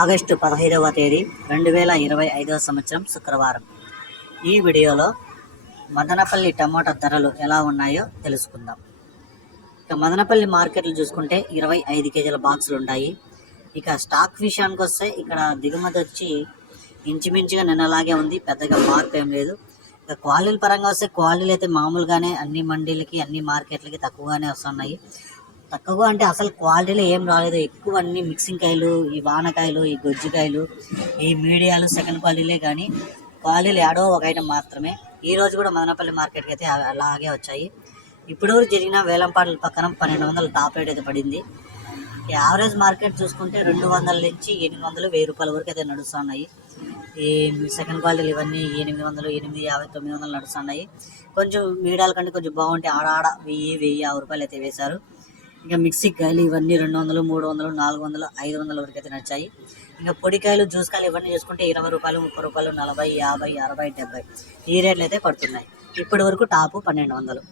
August 15వ తేదీ 2025వ సంవత్సరం శుక్రవారం. ఈ వీడియోలో మదనపల్లి టమాటా ధరలు ఎలా ఉన్నాయో తెలుసుకుందాం. ఇక మదనపల్లి మార్కెట్లు చూసుకుంటే 25 కేజీల బాక్సులు ఉంటాయి. ఇక స్టాక్ విషయానికి వస్తే ఇక్కడ దిగుమతి వచ్చి ఇంచుమించుగా నిన్నలాగే ఉంది, పెద్దగా మార్పు ఏం లేదు. ఇక క్వాలిటీల పరంగా వస్తే క్వాలిటీలు అయితే మామూలుగానే అన్ని మండీలకి అన్ని మార్కెట్లకి తక్కువగానే వస్తున్నాయి. తక్కువగా అంటే అసలు క్వాలిటీలో ఏం రాలేదు. ఎక్కువ అన్ని మిక్సింగ్ కాయలు, ఈ వానకాయలు, ఈ గొజ్జికాయలు, ఈ మీడియాలు సెకండ్ క్వాలిటీలే, కానీ క్వాలిటీలు ఏడో ఒక ఐటమ్ మాత్రమే. ఈ రోజు కూడా మదనపల్లి మార్కెట్కి అయితే అలాగే వచ్చాయి. ఇప్పుడు జరిగిన వేలంపాటల పక్కన 1200 టాప్ రేట్ అయితే పడింది. యావరేజ్ మార్కెట్ చూసుకుంటే 200 నుంచి 800, 1000 రూపాయల వరకు అయితే నడుస్తున్నాయి. ఈ సెకండ్ క్వాలిటీలు ఇవన్నీ 800, 850, 900 నడుస్తున్నాయి. కొంచెం మీడియాల కంటే కొంచెం బాగుంటే ఆడ 1000 రూపాయలు అయితే వేశారు. ఇంకా మిక్సీ కాయలు ఇవన్నీ 200, 300, 400, 500 వరకు అయితే నచ్చాయి. ఇంకా పొడికాయలు, జ్యూస్ కాయలు ఇవన్నీ చూసుకుంటే 20 రూపాయలు, 30 రూపాయలు, 40, 50, 60, 70 ఈ రేట్లు అయితే పడుతున్నాయి. ఇప్పటి వరకు టాపు 1200.